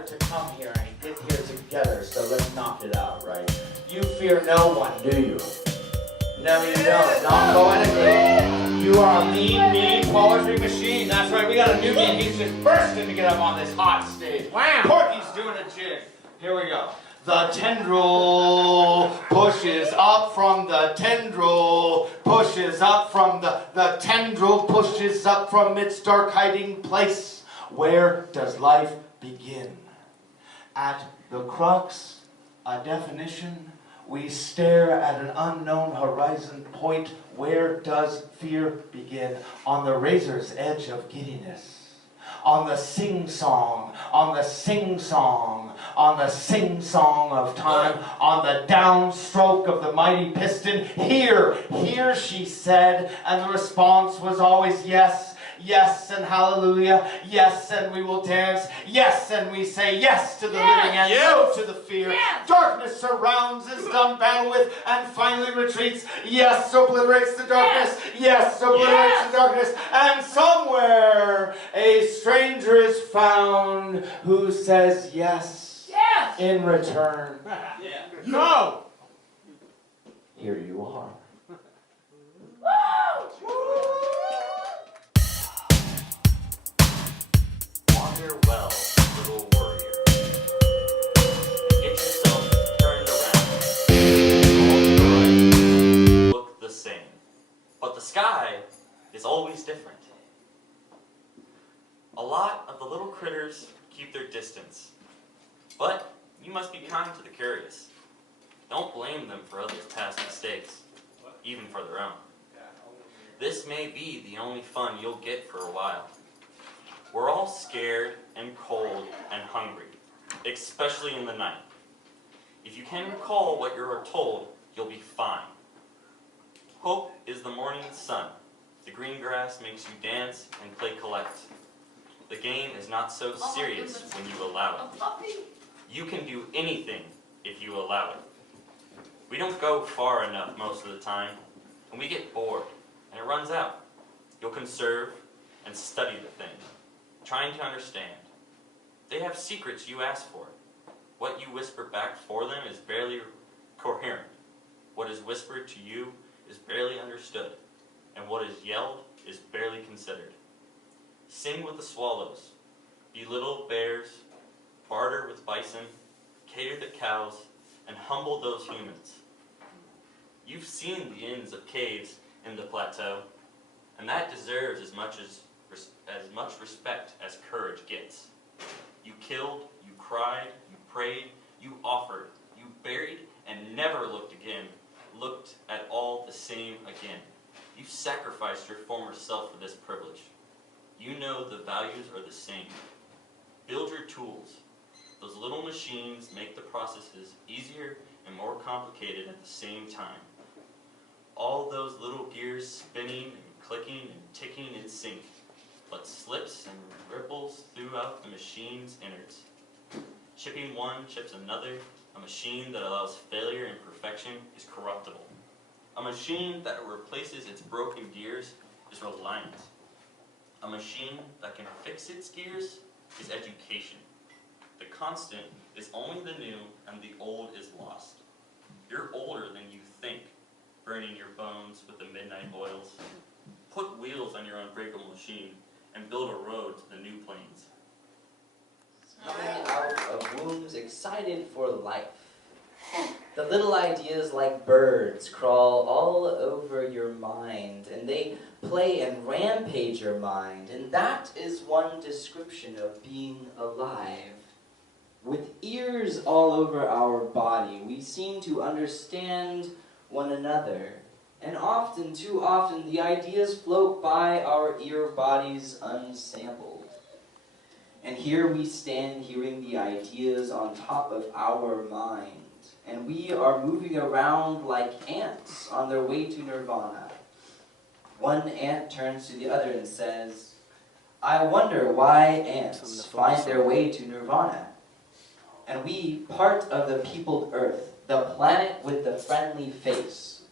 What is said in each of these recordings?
gathered to come here and get here together, so let's knock it out, right? You fear no one, do you? No, you don't. Don't go anything. You are a mean poetry machine. That's right, we got a new man. He's just bursting to get up on this hot stage. Wow. Corky's doing a jig. Here we go. The tendril pushes up from the tendril, pushes up from the tendril pushes up from its dark hiding place. Where does life begin? At the crux, a definition. We stare at an unknown horizon point. Where does fear begin? On the razor's edge of giddiness. On the sing-song, on the sing-song, on the sing-song of time, on the downstroke of the mighty piston. Here, she said, and the response was always yes. Yes, and hallelujah. Yes, and we will dance. Yes, and we say yes to the living and no to the fear. Yes. Darkness surrounds, is done battle with, and finally retreats. Yes, obliterates the darkness. Yes, obliterates the darkness. And somewhere a stranger is found who says yes, in return. No! Here you are. Wander well, little warrior, and get yourself turned around. All the right look the same, but the sky is always different. A lot of the little critters keep their distance, but you must be kind to the curious. Don't blame them for others' past mistakes, even for their own. This may be the only fun you'll get for a while. We're all scared and cold and hungry, especially in the night. If you can recall what you are told, you'll be fine. Hope is the morning sun. The green grass makes you dance and play collect. The game is not so serious when you allow it. You can do anything if you allow it. We don't go far enough most of the time, and we get bored, and it runs out. You'll conserve and study the thing, trying to understand. They have secrets you ask for. What you whisper back for them is barely coherent. What is whispered to you is barely understood, and what is yelled is barely considered. Sing with the swallows, belittle bears, barter with bison, cater the cows, and humble those humans. You've seen the ends of caves in the plateau, and that deserves as much respect as courage gets. You killed, you cried, you prayed, you offered, you buried, and never looked at all the same again. You sacrificed your former self for this privilege. You know the values are the same. Build your tools. Those little machines make the processes easier and more complicated at the same time. All those little gears spinning and clicking and ticking in sync, but slips and ripples throughout the machine's innards. Chipping one chips another. A machine that allows failure and perfection is corruptible. A machine that replaces its broken gears is reliant. A machine that can fix its gears is education. The constant is only the new, and the old is lost. You're older than you think, burning your bones with the midnight oils. Put wheels on your unbreakable machine and build a road to the new plains. Coming out of wombs excited for life. The little ideas like birds crawl all over your mind, and they play and rampage your mind, and that is one description of being alive. With ears all over our body, we seem to understand one another, and often, too often, the ideas float by our ear bodies unsampled. And here we stand hearing the ideas on top of our mind, and we are moving around like ants on their way to nirvana. One ant turns to the other and says, "I wonder why ants find their way to nirvana." And we, part of the peopled earth, the planet with the friendly face,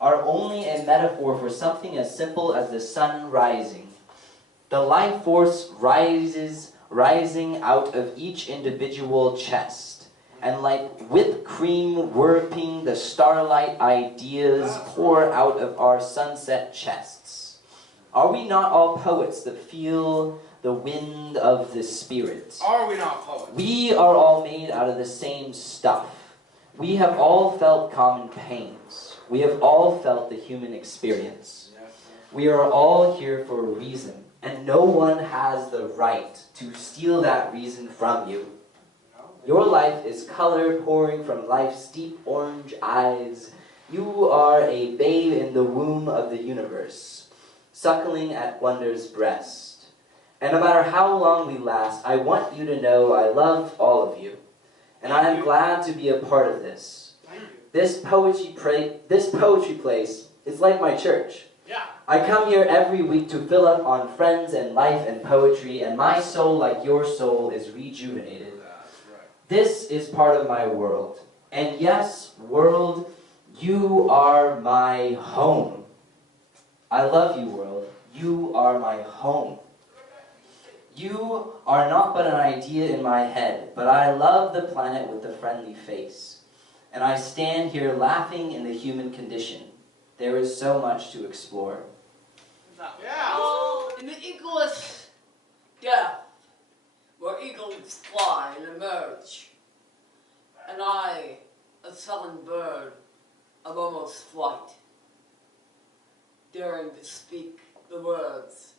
are only a metaphor for something as simple as the sun rising. The life force rises rising out of each individual chest. And like whipped cream warping the starlight, ideas pour out of our sunset chests. Are we not all poets that feel the wind of the spirit? Are we not poets? We are all made out of the same stuff. We have all felt common pains. We have all felt the human experience. We are all here for a reason, and no one has the right to steal that reason from you. Your life is color pouring from life's deep orange eyes. You are a babe in the womb of the universe, suckling at wonder's breast. And no matter how long we last, I want you to know I love all of you. And I am glad to be a part of this. This poetry place is like my church. Yeah. I come here every week to fill up on friends and life and poetry, and my soul, like your soul, is rejuvenated. This is part of my world. And yes, world, you are my home. I love you, world. You are my home. You are not but an idea in my head, but I love the planet with the friendly face. And I stand here laughing in the human condition. There is so much to explore. Yeah. In the eagleless death, where eagles fly and emerge, and I, a sullen bird of almost flight, daring to speak the words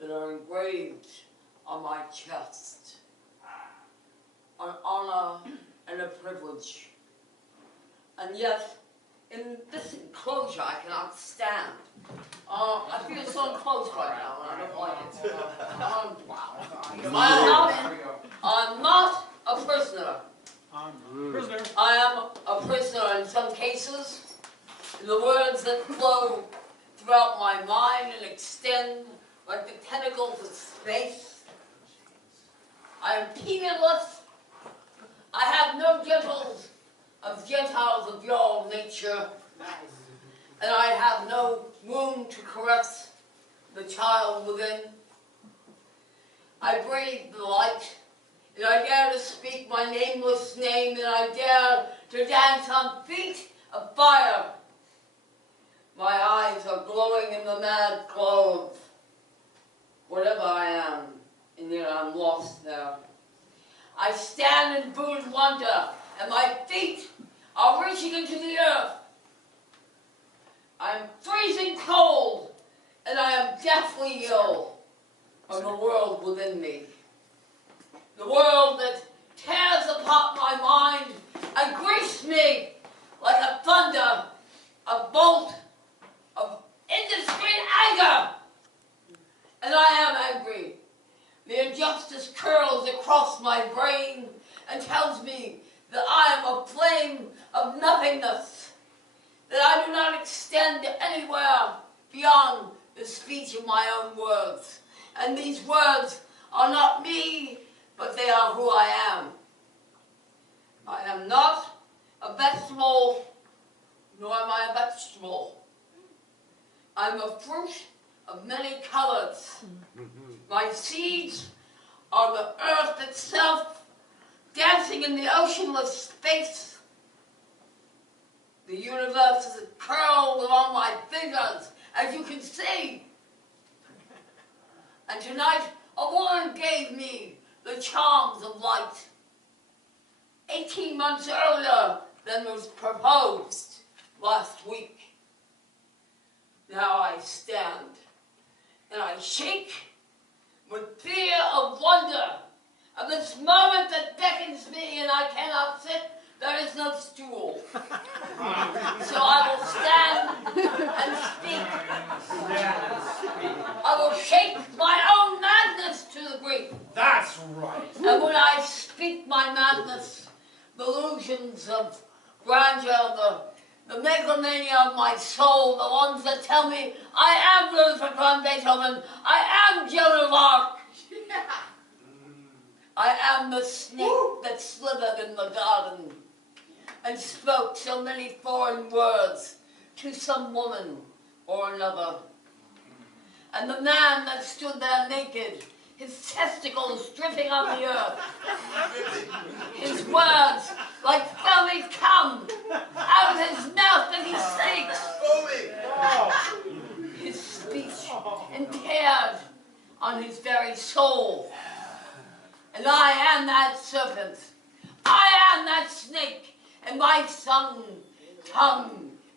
that are engraved on my chest, an honor and a privilege. And yet, in this enclosure I cannot stand. I feel so enclosed right now, and I don't like it. I'm not a prisoner. Prisoner. I am a prisoner in some cases, in the words that flow throughout my mind and extend like the tentacles of space. I am peanless. I have no Gentiles of your nature, and I have no womb to caress the child within. I breathe the light, and I dare to speak my nameless name, and I dare to dance on feet of fire. My eyes are glowing in the mad glow of whatever I am, and yet I'm lost there. I stand in booed wonder, and my feet are reaching into the earth. I am freezing cold, and I am deathly ill of the world within me. The world that tears apart my mind and griefs me like a thunder, a bolt of indiscreet anger. And I am angry. The injustice curls across my brain and tells me that I am a flame of nothingness, that I do not extend anywhere beyond the speech of my own words. And these words are not me, but they are who I am. I am not a vegetable, nor am I a vegetable. I'm a fruit of many colors. My seeds are the earth itself, dancing in the oceanless space. The universe is curled along my fingers, as you can see. And tonight, a woman gave me the charms of light. 18 months earlier than was proposed last week. Now I stand and I shake with fear of wonder of this moment that beckons me, and I cannot sit. There is no stool. So I will stand and speak. I will shake my own madness to the grief. That's right. And when I speak my madness, the illusions of grandeur, the megalomania of my soul, the ones that tell me I am Ludwig van Beethoven, I am Joan of Arc. I am the snake that slithered in the garden and spoke so many foreign words to some woman or another. And the man that stood there naked, his testicles dripping on the earth, his words like foamy cum out of his mouth that he speaks, his speech impaired on his very soul. And I am that serpent, I am that snake, and my tongue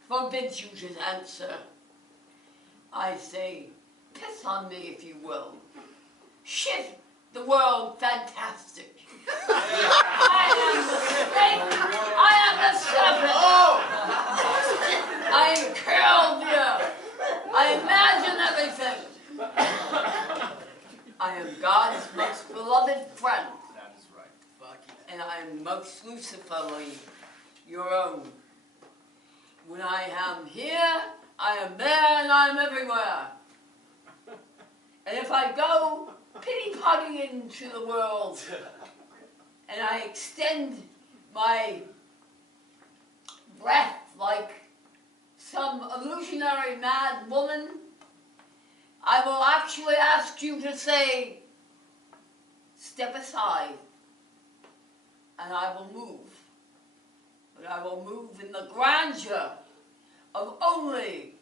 forbids you to answer. I say, piss on me if you will. Shit the world fantastic. I am the snake, I am the serpent. I curl the earth. I imagine everything. I am God's most beloved friend. That is right. And I am most Luciferly your own. When I am here, I am there, and I am everywhere. And if I go pity-potty into the world, and I extend my breath like some illusionary mad woman, I will actually ask you to say, step aside, and I will move. But I will move in the grandeur of only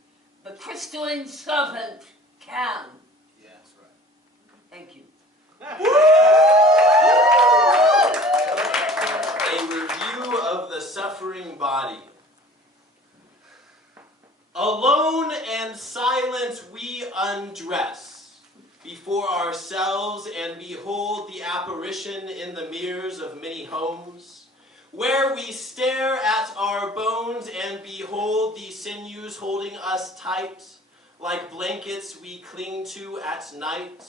the crystalline serpent can. Yeah, that's right. Thank you. A review of the suffering body. Alone and silent we undress before ourselves and behold the apparition in the mirrors of many homes, where we stare at our bones and behold the sinews holding us tight, like blankets we cling to at night.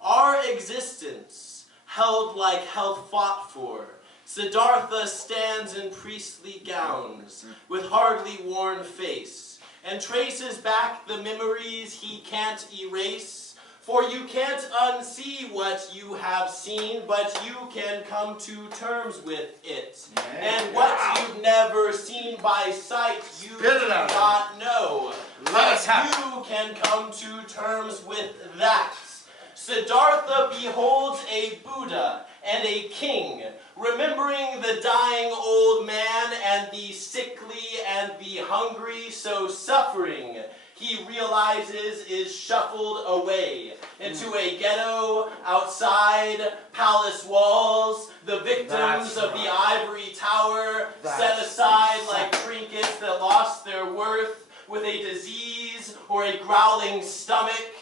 Our existence, held like health fought for, Siddhartha stands in priestly gowns, with hardly worn face, and traces back the memories he can't erase. For you can't unsee what you have seen, but you can come to terms with it. And what you've never seen by sight, you do not know. But you can come to terms with that. Siddhartha beholds a Buddha and a king, remembering the dying old man and the sickly and the hungry, so suffering, he realizes, is shuffled away into a ghetto outside palace walls, the victims of the ivory tower, set aside like trinkets that lost their worth with a disease or a growling stomach,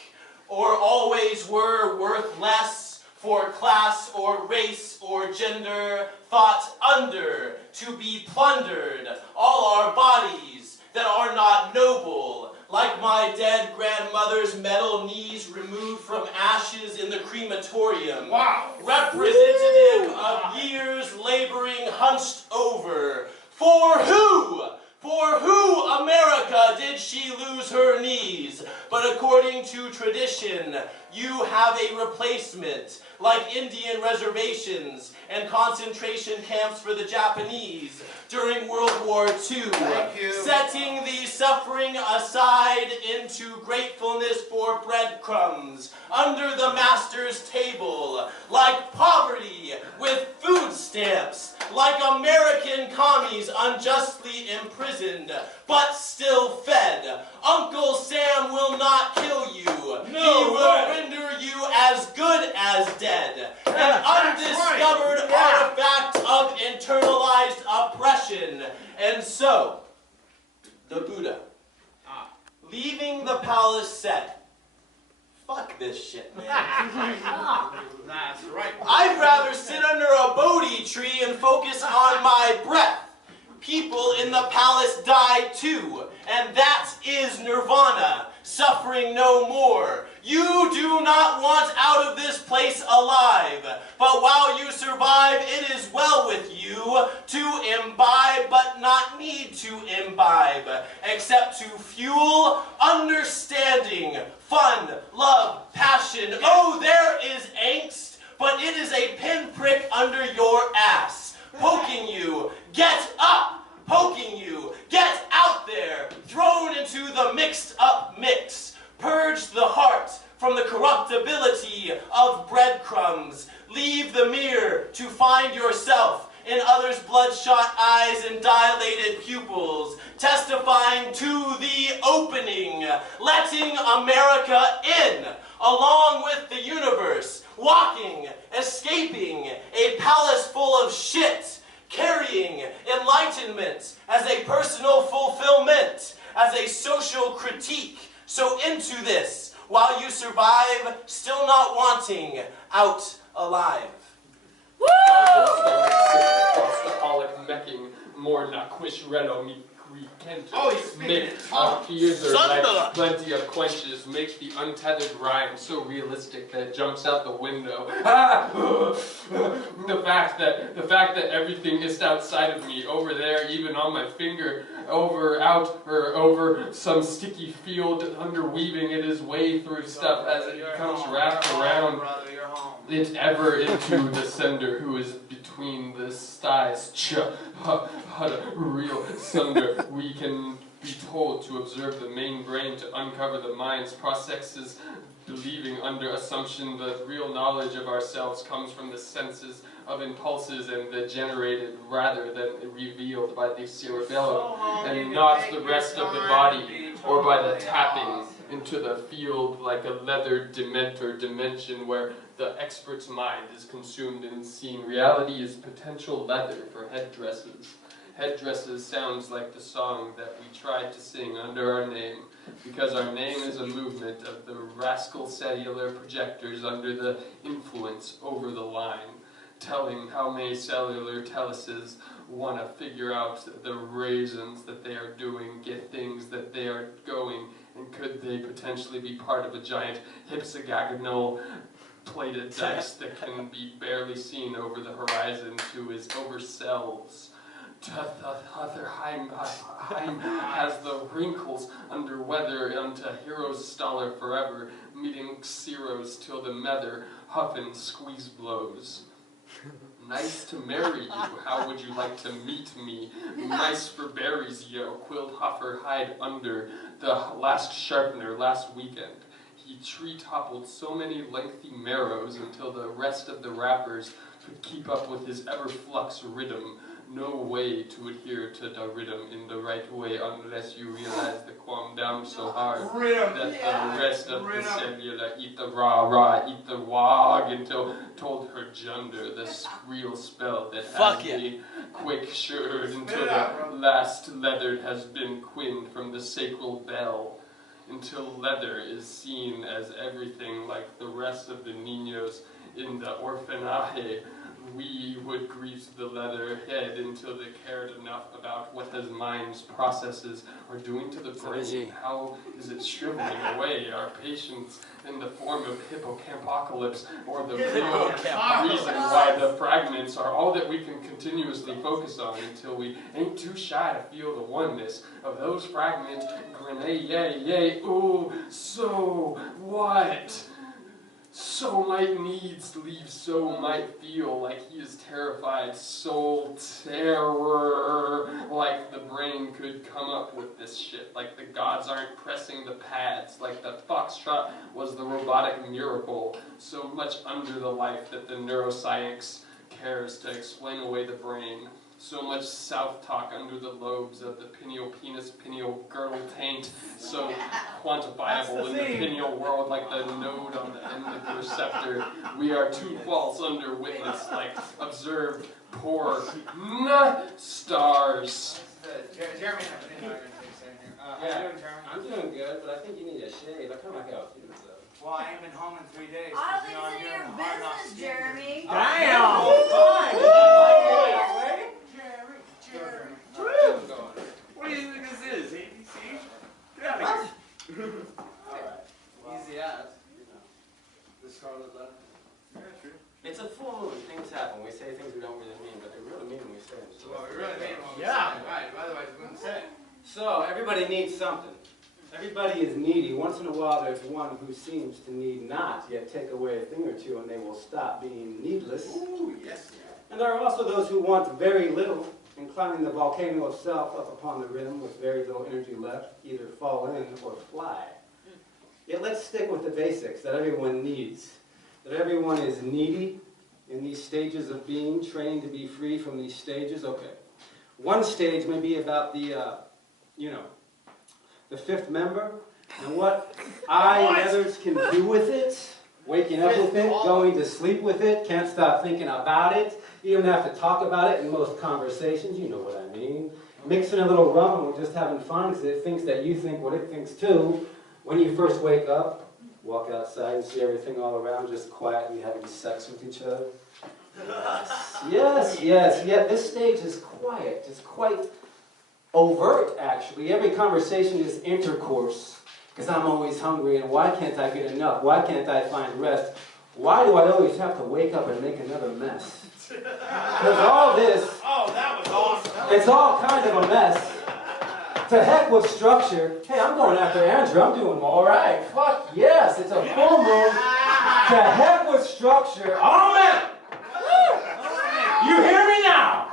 or always were worth less for class or race or gender, thought under to be plundered, all our bodies that are not noble, like my dead grandmother's metal knees removed from ashes in the crematorium. Wow. Representative of years laboring hunched over. For who? For who, America, did she lose her knees? But according to tradition, you have a replacement, like Indian reservations and concentration camps for the Japanese during World War II. Setting the suffering aside into gratefulness for breadcrumbs under the master's table, like poverty with food stamps, like American commies unjustly imprisoned, but still fed. Uncle Sam will not kill you. He will render you as good as dead. An undiscovered artifact of internalized oppression. And so, the Buddha, leaving the palace, said, fuck this shit, man. That's right. I'd rather sit under a Bodhi tree and focus on my breath. People in the palace die too, and that is nirvana, suffering no more. You do not want out of this place alive, but while you survive, it is well with you to imbibe, but not need to imbibe, except to fuel understanding, fun, love, passion. Oh, there is angst, but it is a pinprick under your ass, poking you. Get up! Poking you. Get out there. Thrown into the mixed up mix. Purge the heart from the corruptibility of breath. eager to find yourself in others' bloodshot eyes and dilated pupils, testifying to the opening, letting America in, along with the universe, walking, escaping a palace full of shit, carrying enlightenment as a personal fulfillment, as a social critique. So into this, while you survive, still not wanting, out alive. Alcoholic making more na Cush Origional me weekend. Oh, he's speaking Make in tongues. theater Thunder. like plenty of quenches. Make the untethered rhyme so realistic that it jumps out the window. The fact that everything is outside of me, over there, even on my finger, over some sticky field, underweaving it his way through stuff as it becomes wrapped around. Brother, you're home. It ever into the sender who is between the thighs. Real sunder. We can be told to observe the main brain to uncover the mind's processes, believing under assumption that real knowledge of ourselves comes from the senses of impulses and the generated rather than revealed by the cerebellum, and not the rest of the body, or by the tapping into the field like a leather dementor dimension where the expert's mind is consumed in seeing reality as potential leather for headdresses. Headdresses sounds like the song that we tried to sing under our name, because our name is a movement of the rascal cellular projectors under the influence over the line, telling how many cellular teleses want to figure out the reasons that they are doing, get things that they are going, and could they potentially be part of a giant hexagonal plated dice that can be barely seen over the horizon to his overselves. Heim has the wrinkles under weather unto heroes staller forever, meeting zeros till the mether huffin' squeeze blows. Nice to marry you, how would you like to meet me? Nice for berries, yo, quilt huffer hide under the last sharpener last weekend. He tree-toppled so many lengthy marrows until the rest of the rappers could keep up with his ever-flux rhythm. No way to adhere to the rhythm in the right way unless you realize the qualm down so hard that the rest of the cellular eat the rah, eat the wog until told her gender the real spell that has me quick sure until the last leather has been quinned from the sacral bell. Until leather is seen as everything like the rest of the niños in the orphanage. We would grease the leather head until they cared enough about what his mind's processes are doing to the brain. How is it shriveling away our patience in the form of hippocampacalypse, or the real reason why the fragments are all that we can continuously focus on until we ain't too shy to feel the oneness of those fragments. Grenade, yay, ooh, so what? So might needs leave, so might feel like he is terrified, soul terror, like the brain could come up with this shit, like the gods aren't pressing the pads, like the foxtrot was the robotic miracle, so much under the life that the neuroscience cares to explain away the brain. So much self-talk under the lobes of the pineal penis, pineal girdle taint, so quantifiable in the pineal world like the node on the end of the receptor. We are too false under witness, like observed poor stars. Jeremy, how you doing, Jeremy? I'm doing good, but I think you need a shave. I kind of like how it feels, though. Well, I ain't been home in 3 days. I don't you think know, I'm it's any doing of your the hard knocks business, game. Jeremy. What do you think this is? ABC? Get out of here. Alright. Easy as. The Scarlet Letter. Yeah, true. It's a full moon. Things happen. We say things we don't really mean, but they really mean when we say them. So Well, we really mean what we Yeah. say. Right, otherwise we wouldn't say it. So, everybody needs something. Everybody is needy. Once in a while, there's one who seems to need not, yet take away a thing or two and they will stop being needless. Ooh, yes. And there are also those who want very little, and climbing the volcano of self up upon the rim with very little energy left, either fall in or fly. Yet let's stick with the basics that everyone needs. That everyone is needy in these stages of being, training to be free from these stages? Okay. One stage may be about the, the fifth member, and what I and others can do with it, waking up with it, going to sleep with it, can't stop thinking about it, even have to talk about it in most conversations, you know what I mean. Mixing a little rum and we're just having fun because it thinks that you think what it thinks too. When you first wake up, walk outside and see everything all around, just quietly having sex with each other. Yes, this stage is quiet. It's quite overt, actually. Every conversation is intercourse, because I'm always hungry, and why can't I get enough? Why can't I find rest? Why do I always have to wake up and make another mess? Because all this, that was awesome. it's all kind of a mess. To heck with structure. Hey, I'm going after Andrew. I'm doing all right. Fuck yes, it's a full moon. To heck with structure. Oh man! You hear me now?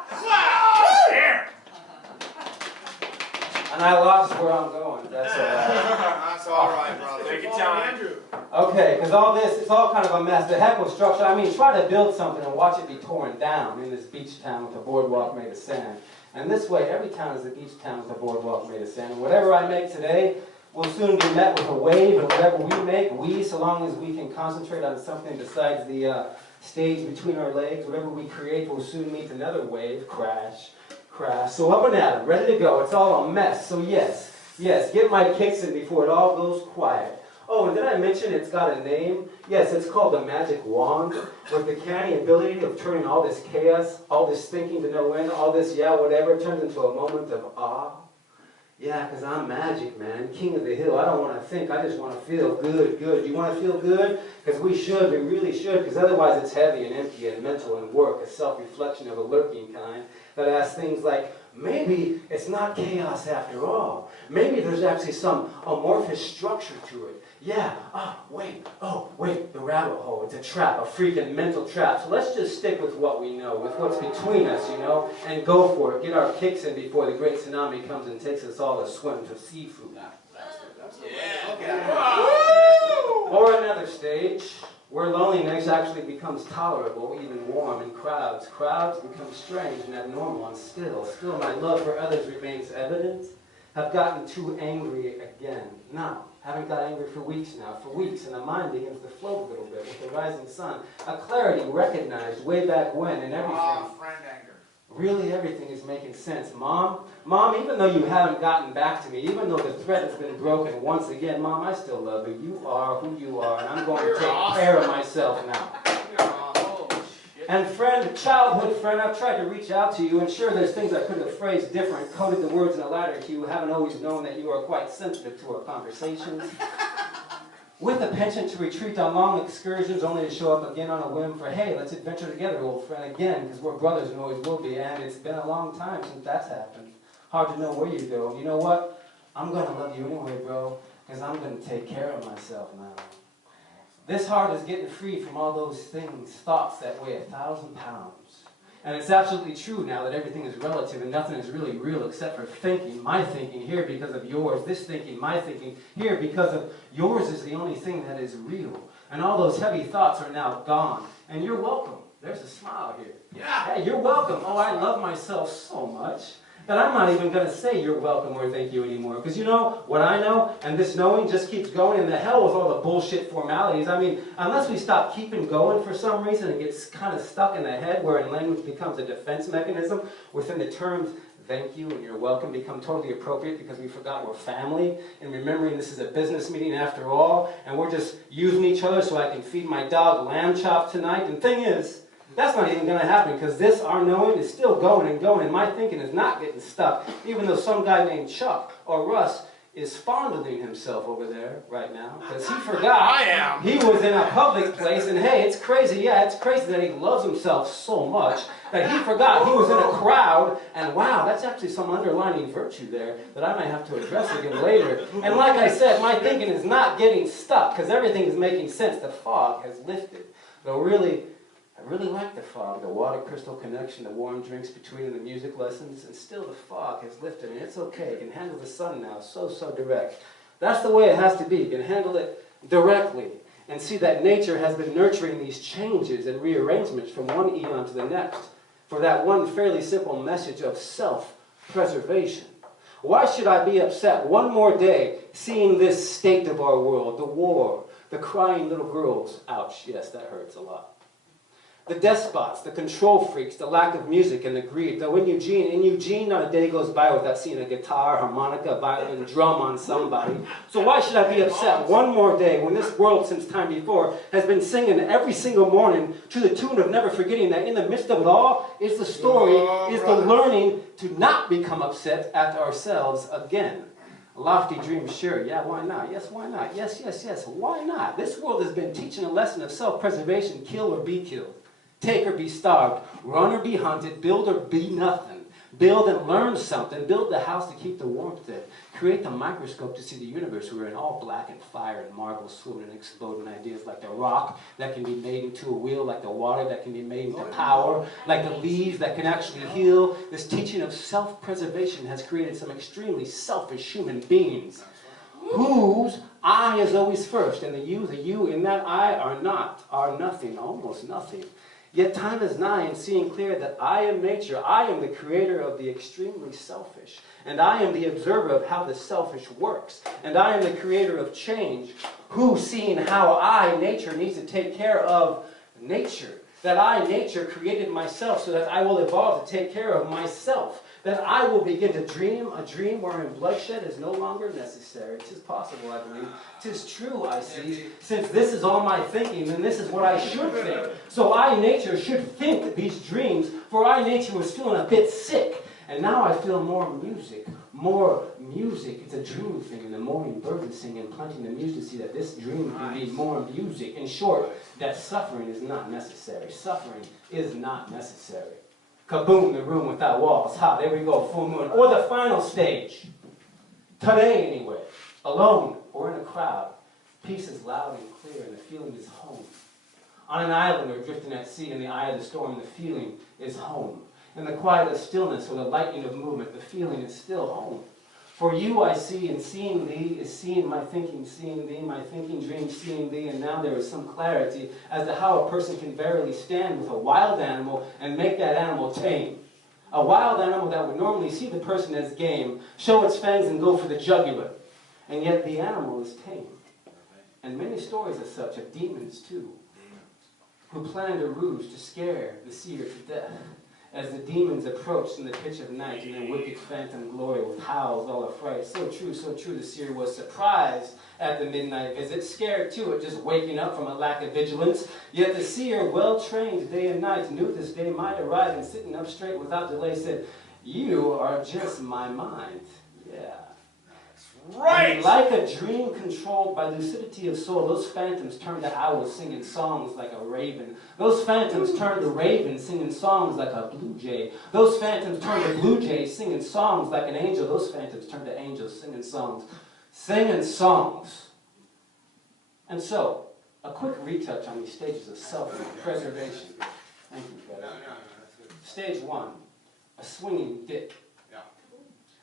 And I lost where I'm going. That's all right. That's all right, brother. Take your time. Andrew. Okay, because all this, it's all kind of a mess. The heck with structure. I mean, try to build something and watch it be torn down in this beach town with a boardwalk made of sand. And this way, every town is a beach town with a boardwalk made of sand. And whatever I make today will soon be met with a wave, and whatever we make, so long as we can concentrate on something besides the stage between our legs, whatever we create will soon meet another wave, crash, crash. So up and at 'em, ready to go. It's all a mess. So yes, get my kicks in before it all goes quiet. Oh, and did I mention it's got a name? Yes, it's called the Magic Wand, with the canny ability of turning all this chaos, all this thinking to no end, all this whatever, turns into a moment of awe. Yeah, because I'm magic, man. King of the hill. I don't want to think. I just want to feel good. You want to feel good? Because we really should, because otherwise it's heavy and empty and mental and work, a self-reflection of a lurking kind that asks things like, maybe it's not chaos after all. Maybe there's actually some amorphous structure to it. Yeah, wait, the rabbit hole. It's a trap, a freaking mental trap. So let's just stick with what we know, with what's between us, and go for it. Get our kicks in before the great tsunami comes and takes us all to swim to seafood. Or another stage, where loneliness actually becomes tolerable, even warm in crowds. Crowds become strange and abnormal, and still my love for others remains evident. I've gotten too angry again. No, haven't got angry for weeks now. For weeks, and the mind begins to float a little bit with the rising sun. A clarity recognized way back when, and everything. Friend anger. Really, everything is making sense. Mom, even though you haven't gotten back to me, even though the thread has been broken once again, Mom, I still love you. You are who you are, and I'm going to take care of myself now. And childhood friend, I've tried to reach out to you, and sure, there's things I could have phrased different, coded the words in a lighter key. You haven't always known that you are quite sensitive to our conversations. With a penchant to retreat on long excursions, only to show up again on a whim for, hey, let's adventure together, old friend, again, because we're brothers and always will be, and it's been a long time since that's happened. Hard to know where you go. You know what? I'm going to love you anyway, bro, because I'm going to take care of myself now. This heart is getting free from all those things, thoughts that weigh 1,000 pounds. And it's absolutely true now that everything is relative and nothing is really real except for thinking. My thinking here because of yours. This thinking, my thinking here because of yours is the only thing that is real. And all those heavy thoughts are now gone. And you're welcome. There's a smile here. Yeah. Hey, you're welcome. Oh, I love myself so much that I'm not even going to say you're welcome or thank you anymore. Because you know what I know, and this knowing just keeps going, and the hell with all the bullshit formalities. I mean, unless we stop keeping going for some reason, it gets kind of stuck in the head where language becomes a defense mechanism within the terms thank you and you're welcome become totally appropriate because we forgot we're family, and remembering this is a business meeting after all, and we're just using each other so I can feed my dog lamb chops tonight. And thing is, that's not even going to happen because this, our knowing, is still going and going, and my thinking is not getting stuck, even though some guy named Chuck or Russ is fondling himself over there right now because he forgot he was in a public place, and hey, it's crazy, it's crazy that he loves himself so much that he forgot he was in a crowd, and wow, that's actually some underlining virtue there that I might have to address again later. And like I said, my thinking is not getting stuck because everything is making sense. The fog has lifted, though really, I really like the fog, the water crystal connection, the warm drinks between and the music lessons, and still the fog has lifted, and it's okay. You can handle the sun now, so direct. That's the way it has to be. You can handle it directly. and see that nature has been nurturing these changes and rearrangements from one eon to the next for that one fairly simple message of self-preservation. Why should I be upset one more day seeing this state of our world, the war, the crying little girls, ouch, yes, that hurts a lot. The despots, the control freaks, the lack of music and the greed. Though in Eugene, not a day goes by without seeing a guitar, harmonica, violin, drum on somebody. So why should I be upset one more day when this world since time before has been singing every single morning to the tune of never forgetting that in the midst of it all is the story, is the learning to not become upset at ourselves again. Lofty dreams, sure, yeah, why not? Yes, why not? Yes, yes, yes, why not? This world has been teaching a lesson of self-preservation, kill or be killed. Take or be starved, run or be hunted, build or be nothing. Build and learn something, build the house to keep the warmth in. Create the microscope to see the universe wherein all black and fire and marble swimming and exploding ideas like the rock that can be made into a wheel, like the water that can be made into power, like the leaves that can actually heal. This teaching of self-preservation has created some extremely selfish human beings whose I is always first, and the you in that I are nothing, almost nothing. Yet time is nigh in seeing clear that I am nature, I am the creator of the extremely selfish, and I am the observer of how the selfish works, and I am the creator of change, who, seeing how I, nature, needs to take care of nature, that I, nature, created myself so that I will evolve to take care of myself, that I will begin to dream a dream wherein bloodshed is no longer necessary. 'Tis possible, I believe. 'Tis true, I see. Since this is all my thinking, then this is what I should think. So I, nature, should think these dreams, for I, nature, was feeling a bit sick. And now I feel more music. More music. It's a dream thing. In the morning, birds are singing, planting the music to see that this dream can be more music. In short, that suffering is not necessary. Suffering is not necessary. Kaboom, the room without walls. Ha, there we go, full moon. Or the final stage. Today, anyway. Alone or in a crowd. Peace is loud and clear and the feeling is home. On an island or drifting at sea in the eye of the storm, the feeling is home. In the quiet of stillness or the lightning of movement, the feeling is still home. For you I see, and seeing thee is seeing my thinking, seeing thee, my thinking dream, seeing thee, and now there is some clarity as to how a person can verily stand with a wild animal and make that animal tame. A wild animal that would normally see the person as game, show its fangs and go for the jugular. And yet the animal is tame. And many stories as such of demons too, who planned a ruse to scare the seer to death. As the demons approached in the pitch of night in their wicked phantom glory with howls all affright. So true, the seer was surprised at the midnight visit, scared too at just waking up from a lack of vigilance. Yet the seer, well trained day and night, knew this day might arrive, and sitting up straight without delay said, "You are just my mind." Yeah. Right! And like a dream controlled by lucidity of soul, those phantoms turned to owls singing songs like a raven. Those phantoms turned to ravens singing songs like a blue jay. Those phantoms turned to blue jays singing songs like an angel. Those phantoms turned to angels singing songs. Singing songs. And so, a quick retouch on these stages of self-preservation. Thank you, brother. Stage one, a swinging dip.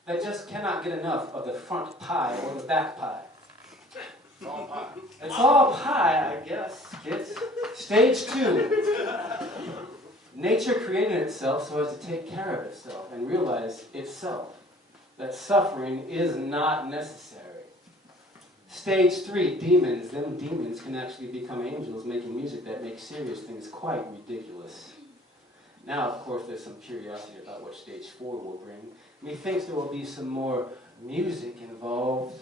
That just cannot get enough of the front pie or the back pie. It's all pie. It's all pie, I guess, kids. Stage two. Nature created itself so as to take care of itself and realize itself. That suffering is not necessary. Stage three, demons. Them demons can actually become angels making music that makes serious things quite ridiculous. Now, of course, there's some curiosity about what stage four will bring. Methinks there will be some more music involved.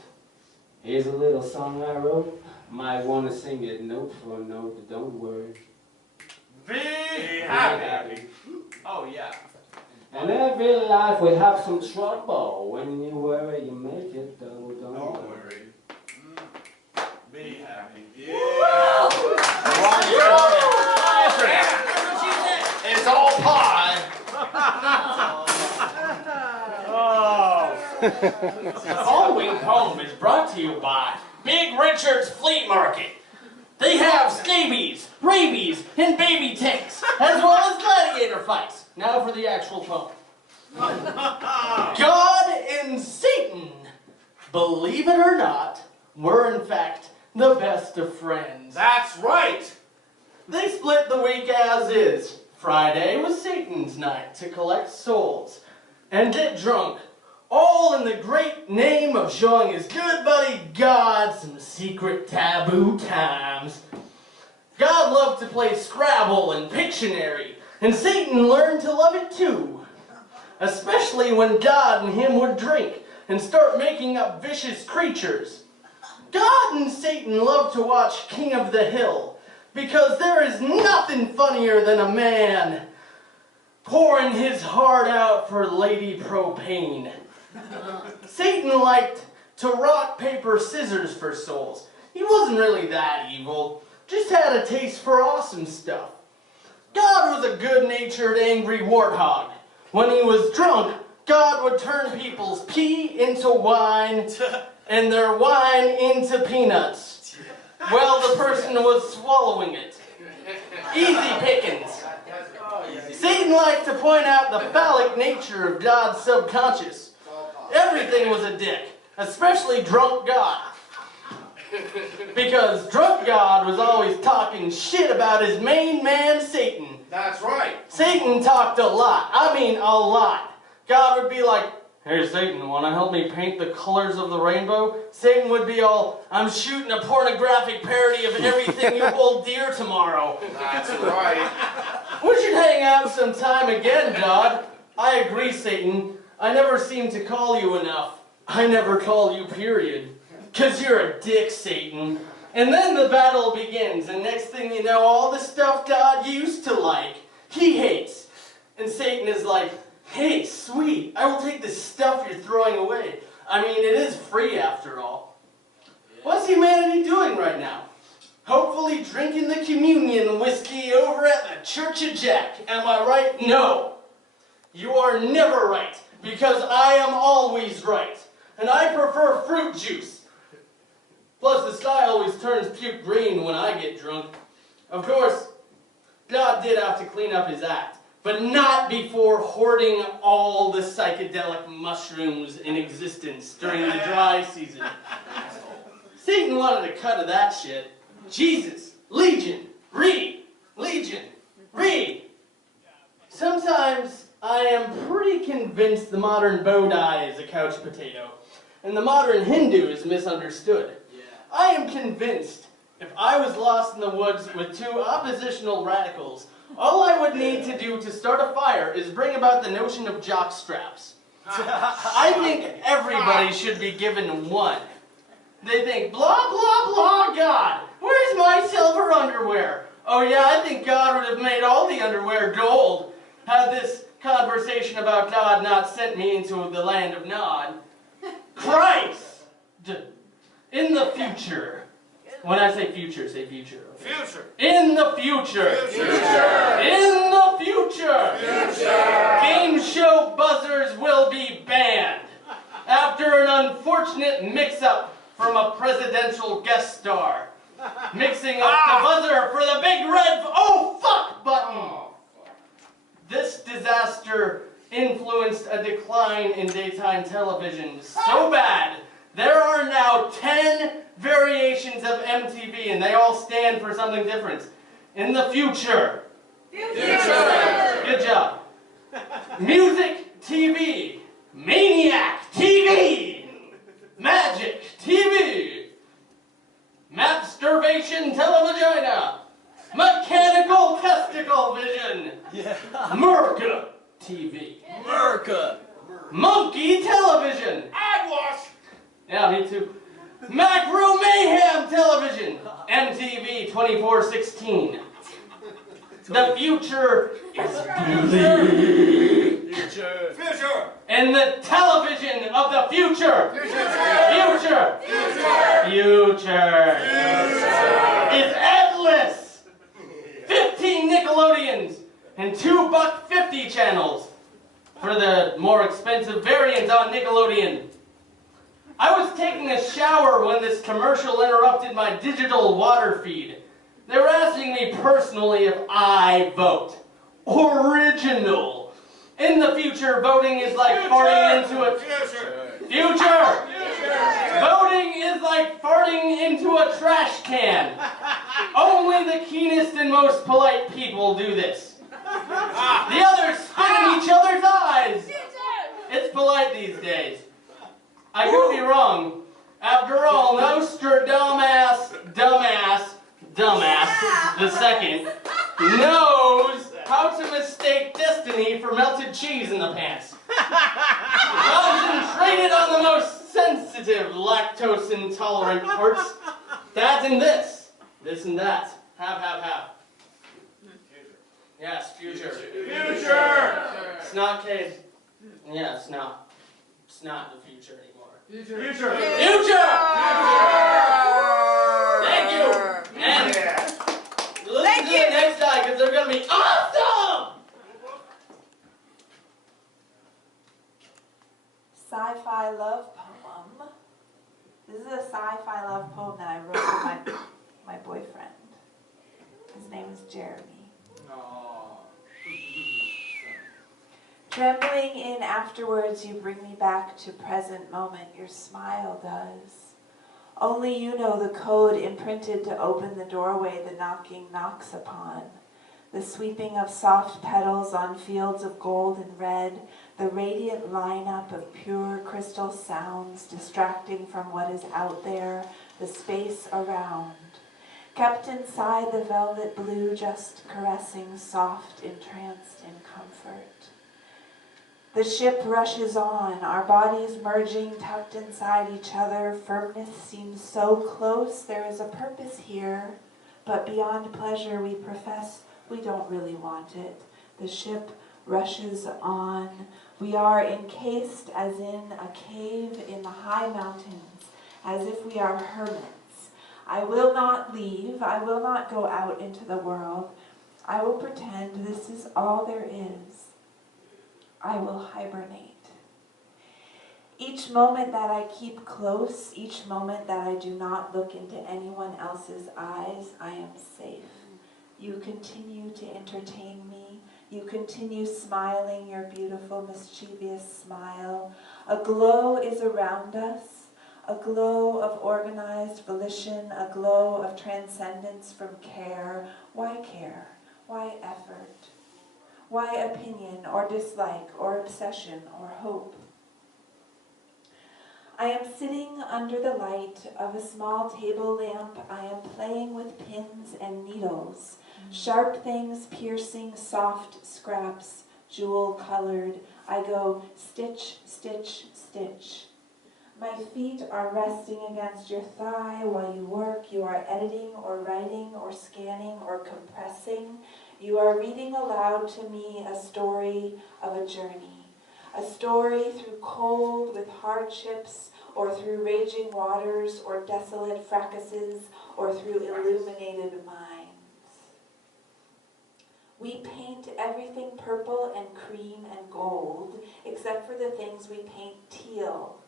Here's a little song I wrote. Might want to sing it note for note, but don't worry. Be happy. Oh, yeah. And every life will have some trouble. When you worry, you make it double. Don't worry. Be happy. Yeah. It's all pie. The following poem is brought to you by Big Richard's Flea Market. They have scabies, rabies, and baby tanks, as well as gladiator fights. Now for the actual poem. God and Satan, believe it or not, were in fact the best of friends. That's right. They split the week as is. Friday was Satan's night to collect souls and get drunk, all in the great name of showing his good buddy God some secret taboo times. God loved to play Scrabble and Pictionary, and Satan learned to love it too. Especially when God and him would drink and start making up vicious creatures. God and Satan loved to watch King of the Hill, because there is nothing funnier than a man pouring his heart out for Lady Propane. Satan liked to rock, paper, scissors for souls. He wasn't really that evil, just had a taste for awesome stuff. God was a good-natured, angry warthog. When he was drunk, God would turn people's pee into wine and their wine into peanuts. Well, the person was swallowing it. Easy pickings. Satan liked to point out the phallic nature of God's subconscious. Everything was a dick, especially drunk God. Because drunk God was always talking shit about his main man, Satan. That's right. Satan talked a lot. I mean, a lot. God would be like, "Hey, Satan, want to help me paint the colors of the rainbow?" Satan would be all, "I'm shooting a pornographic parody of everything you hold dear tomorrow." That's right. We should hang out sometime again, God. I agree, Satan. I never seem to call you enough. I never call you, period. 'Cause you're a dick, Satan. And then the battle begins, and next thing you know, all the stuff God used to like, he hates. And Satan is like, "Hey, sweet, I will take the stuff you're throwing away. I mean, it is free after all." What's humanity doing right now? Hopefully drinking the communion whiskey over at the Church of Jack. Am I right? No. You are never right, because I am always right. And I prefer fruit juice. Plus, the sky always turns puke green when I get drunk. Of course, God did have to clean up his act, but not before hoarding all the psychedelic mushrooms in existence during the dry season. Satan wanted a cut of that shit. Jesus, Legion, Legion, Sometimes I am pretty convinced the modern Bodhi is a couch potato, and the modern Hindu is misunderstood. I am convinced if I was lost in the woods with two oppositional radicals, all I would need to do to start a fire is bring about the notion of jock straps. I think everybody should be given one. They think, blah, blah, blah, God, where's my silver underwear? Oh yeah, I think God would have made all the underwear gold had this conversation about God not sent me into the land of Nod. Christ! In the future. When I say future, say future. Okay? Future. In the future. Future. In the future. Future. Game show buzzers will be banned after an unfortunate mix-up from a presidential guest star. Mixing up the buzzer for the big red oh fuck button. This disaster influenced a decline in daytime television so bad there are now 10 variations of MTV, and they all stand for something different. In the future. Future. Good job. Music TV. Maniac TV. Magic TV. Masturbation televagina. Mechanical testicle vision. Merca TV. America. Monkey television. Eyewash. Yeah, me too. Macro Mayhem Television. MTV 24/16. The future is Future. Future. and the television of the future. Future. Future. Is endless. 15 Nickelodeons and $2.50 channels for the more expensive variant on Nickelodeon. I was taking a shower when this commercial interrupted my digital water feed. They were asking me personally if I vote. Original. In the future, voting is like farting into a... Future! Voting is like like farting into a trash can. Only the keenest and most polite people do this. The others spit in each other's eyes. It's polite these days. I could be wrong. After all, Nostradamus, dumbass, the second, knows how to mistake destiny for melted cheese in the pants. Concentrated on the most sensitive, lactose-intolerant parts. That and this and that. Have. Yes, future. Snot cave. Yeah, it's not the future anymore. Future! Thank you! And listen to the next die, because they're going to be awesome! Sci-fi love poem. This is a sci-fi love poem that I wrote for my boyfriend. His name is Jeremy. Trembling in afterwards, you bring me back to present moment. Your smile does. Only you know the code imprinted to open the doorway the knocking knocks upon. The sweeping of soft petals on fields of gold and red, the radiant lineup of pure crystal sounds distracting from what is out there, the space around. Kept inside the velvet blue, just caressing, soft, entranced in comfort. The ship rushes on, our bodies merging, tucked inside each other. Firmness seems so close, there is a purpose here, but beyond pleasure we profess we don't really want it. The ship rushes on. We are encased as in a cave in the high mountains, as if we are hermits. I will not leave, I will not go out into the world. I will pretend this is all there is. I will hibernate. Each moment that I keep close, each moment that I do not look into anyone else's eyes, I am safe. You continue to entertain me. You continue smiling your beautiful, mischievous smile. A glow is around us, a glow of organized volition, a glow of transcendence from care. Why care? Why effort? Why opinion or dislike or obsession or hope? I am sitting under the light of a small table lamp. I am playing with pins and needles, sharp things piercing soft scraps, jewel-colored. I go stitch, stitch, stitch. My feet are resting against your thigh while you work. You are editing or writing or scanning or compressing. You are reading aloud to me a story of a journey. A story through cold with hardships, or through raging waters, or desolate fracases, or through illuminated minds. We paint everything purple and cream and gold, except for the things we paint teal.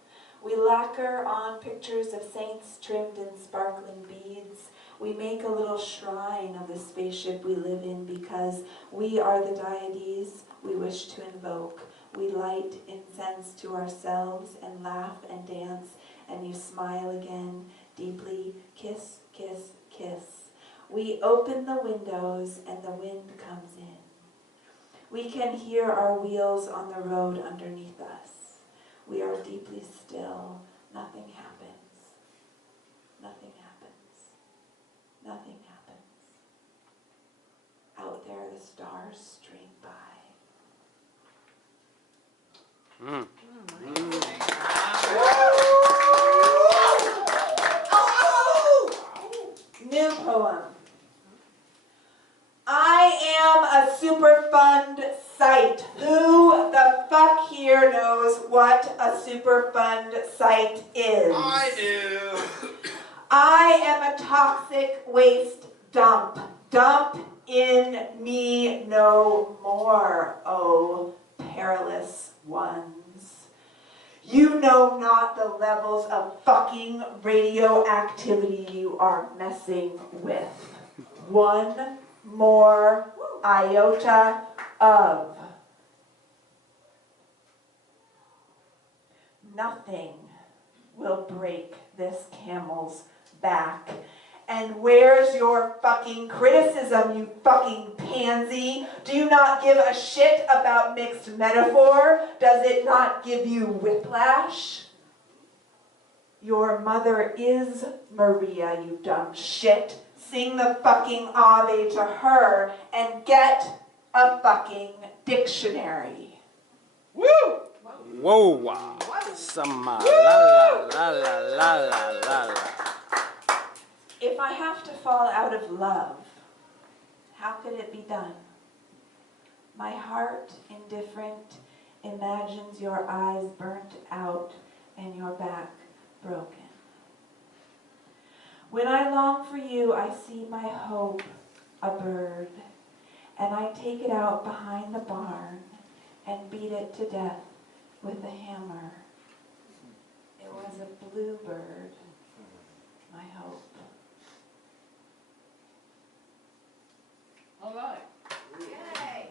We lacquer on pictures of saints trimmed in sparkling beads. We make a little shrine of the spaceship we live in because we are the deities we wish to invoke. We light incense to ourselves and laugh and dance, and you smile again, deeply, kiss, kiss, kiss. We open the windows and the wind comes in. We can hear our wheels on the road underneath us. We are deeply still. Nothing happens. Nothing happens. Nothing happens. Out there the stars stream by. New poem. I am a Superfund site. Who the fuck here knows what a Superfund site is? I do. I am a toxic waste dump. Dump in me no more, oh perilous ones. You know not the levels of fucking radioactivity you are messing with. One more iota of nothing will break this camel's back. And where's your fucking criticism, you fucking pansy? Do you not give a shit about mixed metaphor? Does it not give you whiplash? Your mother is Maria, you dumb shit. Sing the fucking Ave to her and get a fucking dictionary. Woo! Whoa! Wow! Sama la la la la la la la. If I have to fall out of love, how could it be done? My heart, indifferent, imagines your eyes burnt out and your back broken. When I long for you, I see my hope, a bird, and I take it out behind the barn and beat it to death with a hammer. It was a bluebird, my hope. All right. Yay.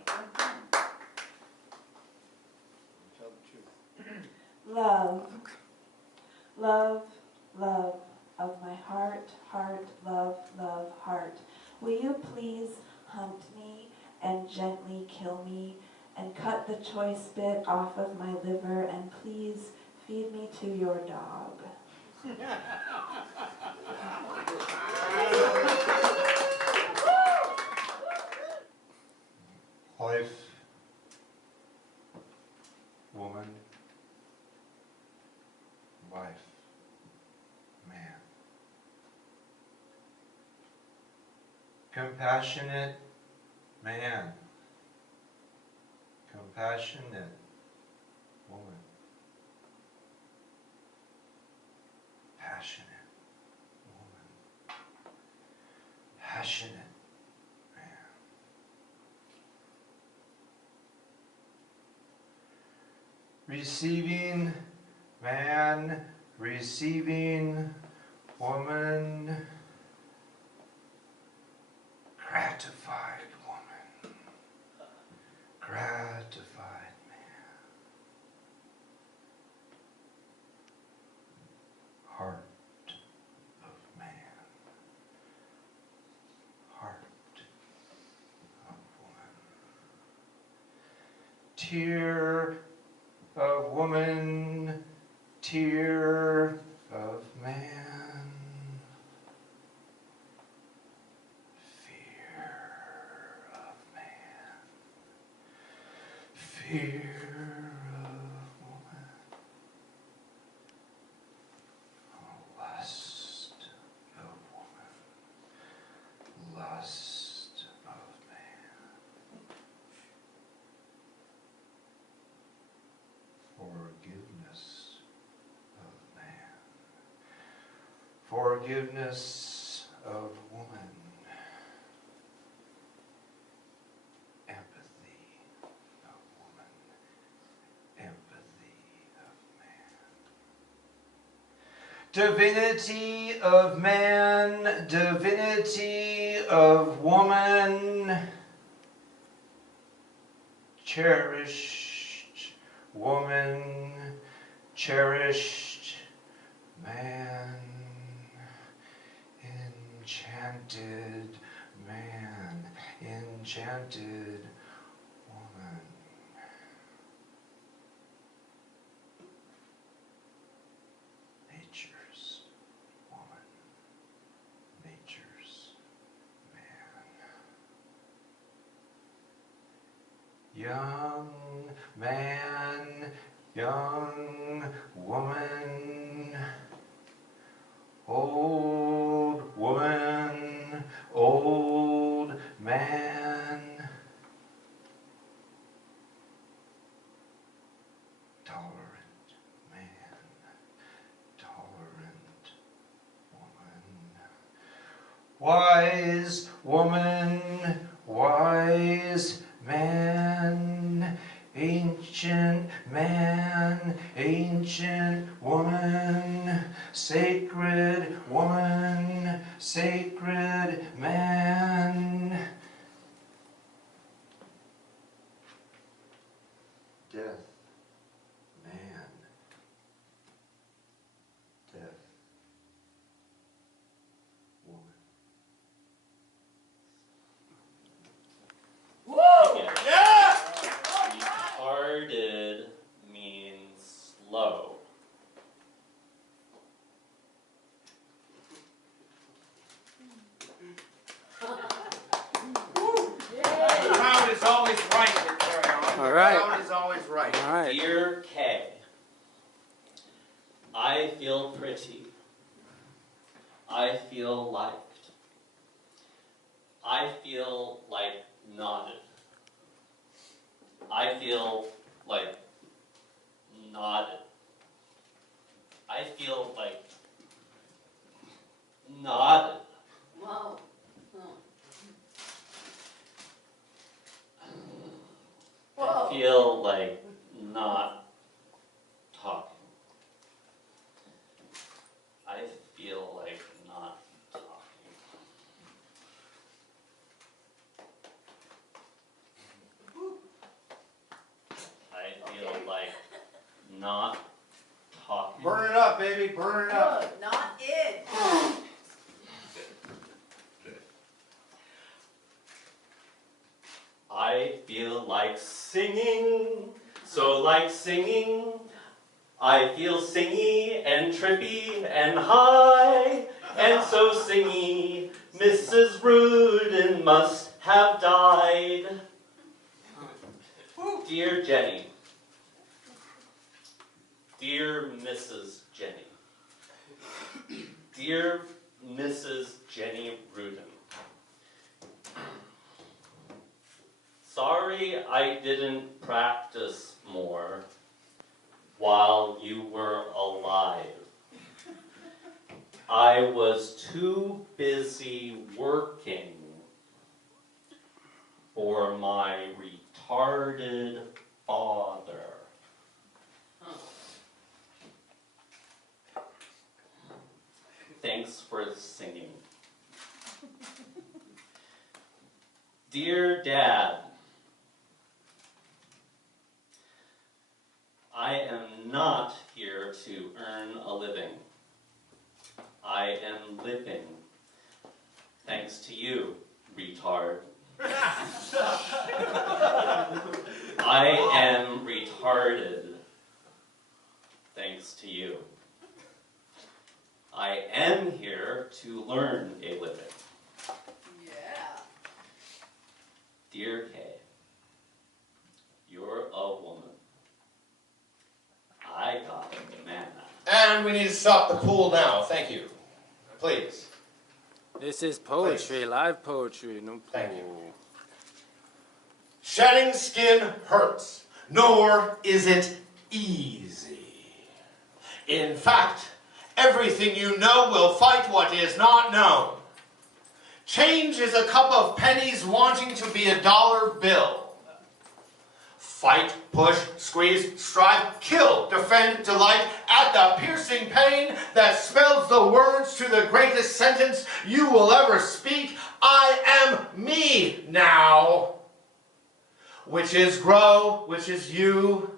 Tell the truth. Love, love, love of my heart, heart, love, love, heart. Will you please hunt me and gently kill me and cut the choice bit off of my liver and please feed me to your dog. Life, woman, wife, man. Compassionate man. Compassionate woman. Passionate woman. Passionate man. Receiving man, receiving woman, gratified woman, gratified man, heart of man, heart of woman, tear of woman, tear of man, fear of man, fear of woman, lust of woman, lust of man, forgiveness of man, forgiveness of woman, empathy of woman, empathy of man, divinity of man, divinity of woman, cherished woman, cherished man, enchanted man, enchanted woman. Nature's woman, nature's man. Young man, young woman, old woman, old man, tolerant man, tolerant woman, wise woman, wise man, ancient man, ancient woman, sacred woman, sacred man. Death, man. Retarded means slow. The crowd is always right, Carry on. All right. The crowd is always right. All right. Dear Kay, I feel pretty. I feel liked. I feel like nodded. I feel like nodded. I feel like nodded. Wow. I feel like not talking. I feel like not talking. I feel like not talking. Burn it up, baby. Burn it up. Good, not it. I feel like singing, so like singing. I feel singy and trippy and high, and so singy, Mrs. Rudin must have died. Dear Jenny, dear Mrs. Jenny, dear Mrs. Jenny Rudin, sorry I didn't practice more while you were alive. I was too busy working for my retarded father. Thanks for singing. Dear Dad, I am not here to earn a living. I am living thanks to you, retard. I am retarded thanks to you. I am here to learn a living. Yeah. Dear Kay, you're a woman. I got a man. And we need to stop the pool now. Thank you. Please. This is poetry, live poetry, no Thank you. pool. Shedding skin hurts, nor is it easy. In fact, everything you know will fight what is not known. Change is a cup of pennies wanting to be a dollar bill. Fight, push, squeeze, strive, kill, defend, delight at the piercing pain that spells the words to the greatest sentence you will ever speak. I am me now. Which is grow, which is you.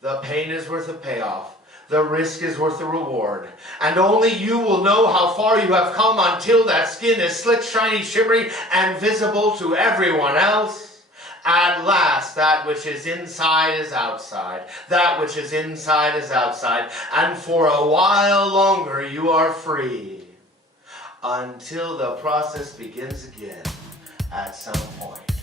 The pain is worth the payoff. The risk is worth the reward. And only you will know how far you have come until that skin is slick, shiny, shimmery, and visible to everyone else. At last, that which is inside is outside. That which is inside is outside. And for a while longer you are free. Until the process begins again at some point.